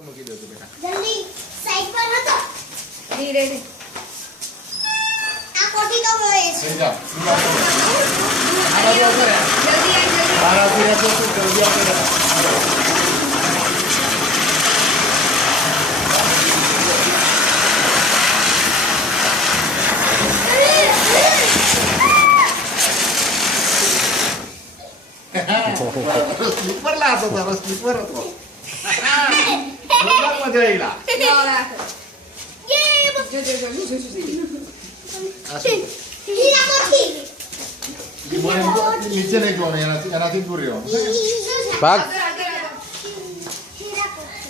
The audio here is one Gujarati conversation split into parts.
મૂકી દો બેટા જલ્દી સાઈડ પર હતો ધીરે ધીરે આ કોટી તો મોએ છે થઈ જા જલ્દી બારા ફેરા તો જલ્દી આપે સ્લીપર લાતો તારો સ્લીપર હતો મજા આવીલા હીરા કોઠી નીચે નહીં જોવાનું એનાથી દૂર રહેવાનું ભાગ હીરા કોઠી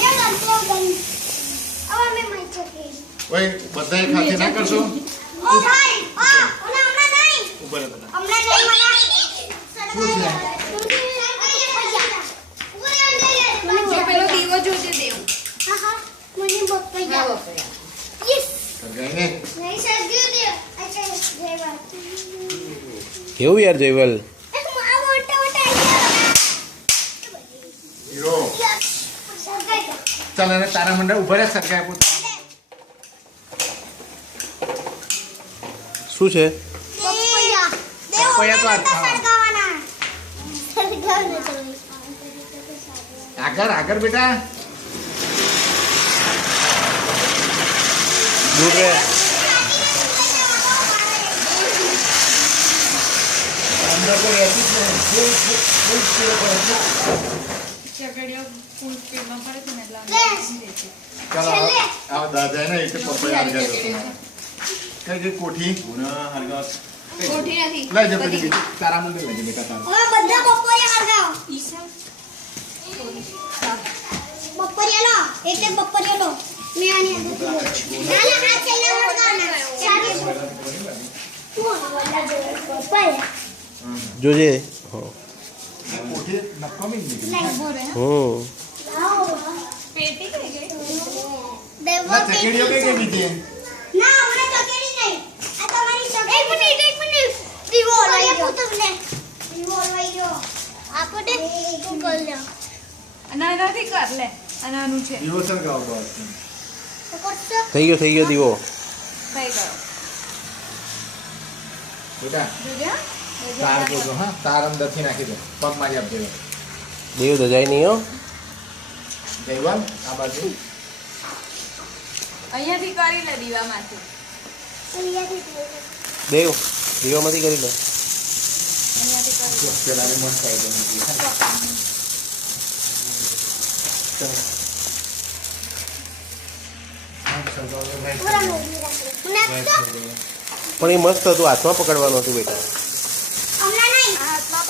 યે ગંતો ગન હવે મે મઈ ચકી ઓય બધાય ખાતે ના કરશો ઓ ભાઈ ઓના નહીં ઉપર હતા હમણાં નહીં મને પેલો દીવો જોજે દેવ હા હા મને બપ્પા ના યાદ બપોરે યસ ગઈને નહીં સજ્જુ દે અચ્છા જય વાત કેવું યાર જયવલ એક આ મોટા મોટા આયા હીરો સરકાઈ ચાલ અને તારા મંડળ ઉભા રહે સરકાર પોત શું છે પપ્પા દેવ પપ્પા તો આ સળગાવાના સળગાવને તો આગળ આગળ બેટા દૂર રહે અંદર તો રહેતી જ નહીં ફૂલ સ્પીડ પર ચકડીઓ ફૂલ સ્પીડમાં પડે છે ને એટલે ચાલો આ દાદા ને એટલે પપ્પા યાદ કર્યો કઈ કઈ કોઠી કોઠી નથી લઈ જા પછી તારા મંડળ લઈ જા બેટા તારા હવે બધા બપોરે હળગાવો ઈસા બપોરે લો એટલે બપોરે લો મે આની ના ના આ છેલ્લા હળગાવના ચારે તું વાલા જો બપોરે જોજે કોઠી નકામી નીકળી લાઈ બોરે હમ લાવો પેટી કઈ ગઈ દેવો ના ચકેડીઓ કઈ કઈ બીજી ના મને ચકેડી નહીં આ તમારી ચકેડી એક મિનિટ દીવો લઈ લો તમને દીવો લઈ લો આપો દે તું કર લે નાનાથી કર લે આ નાનું છે ડિવોશન ગાવ બસ તો કરતો થઈ ગયો દીવો થઈ ગયો બેટા જોજે હા? તાર જોજો હા તાર અંદરથી નાખી દો પગ મારી આપજે દેવ દજાય નહીં હો જયવન આ બાજુ અહીંયાથી કરી લે દીવામાંથી અહીંયાથી દેવ દીવામાંથી કરી લો અહીંયાથી કરી પેલા મસ્ત આવી ગયું પૂરા મોગી રાખો નેક્સ્ટ પણ એ મસ્ત હતું હાથમાં પકડવાનું હતું બેટા હમણાં નહીં હાથમાં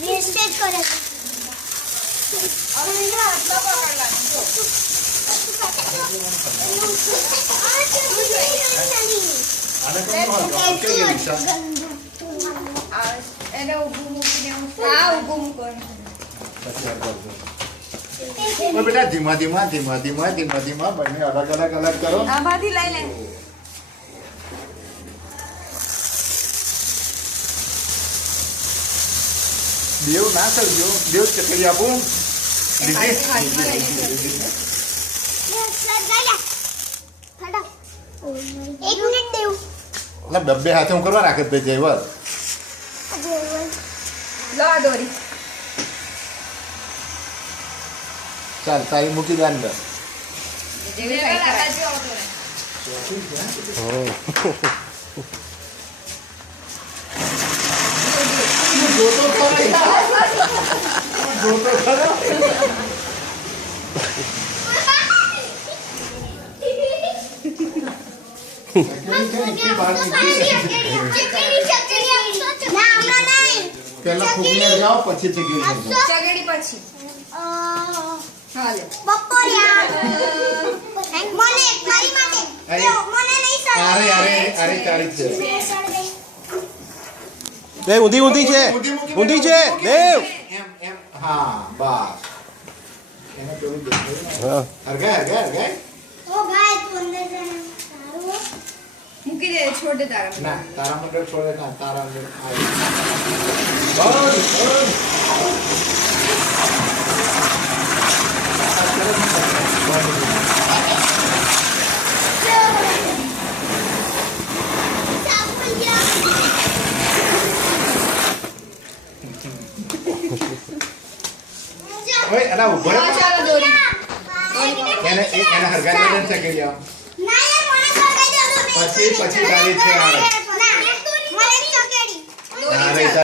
વેસ્ટેજ કરે છે આને કોણ કહો કે રિક્ષા એને ઊભું મૂકીને હા ઊભું મૂકવાનું પછી આ કરજો ઓ બેટા ધીમા ધીમા ધીમા ધીમા ધીમા ધીમા બંને અલગ અલગ અલગ કરો આમાંથી લઈ લે દેવ ના કરજો દેવ ચકરી આપું દીદી એક મિનિટ દેવું મતલબ ડબ્બે હાથે હું કરવા રાખે ભાઈ જયવલ લો આ દોરી ચાલ તારી મૂકી દે અંદર જેવી સાઈડ કરાય જોતો ખરો જોતો ખરો પેલા ફૂકને જાઓ પછી ચકરી ચગડી પછી હા લે બપોરિયા મને મારી માટે અરે. દેવ, મને નહીં સર અરે અરે અરે તારી છે બે ઊંધી ઊંધી છે ઊંધી છે દેવ એમ એમ હા બસ એને પેલું દેખાય ને હા હરગાય હરગાય હરગાય ઓ ભાઈ તું અંદર જા સારું હો. મૂકી દે છોડ દે તારા ના તારામંડળ છોડે ના તારામંડળ આવી ઓય અલા ઉભો રહો હા, ચાલો દોરી એને હરગાને છે કે લ્યો ના યાર મને સગાઈ દે પછી તારી છે આવે ના મને ચોકેડી ના રે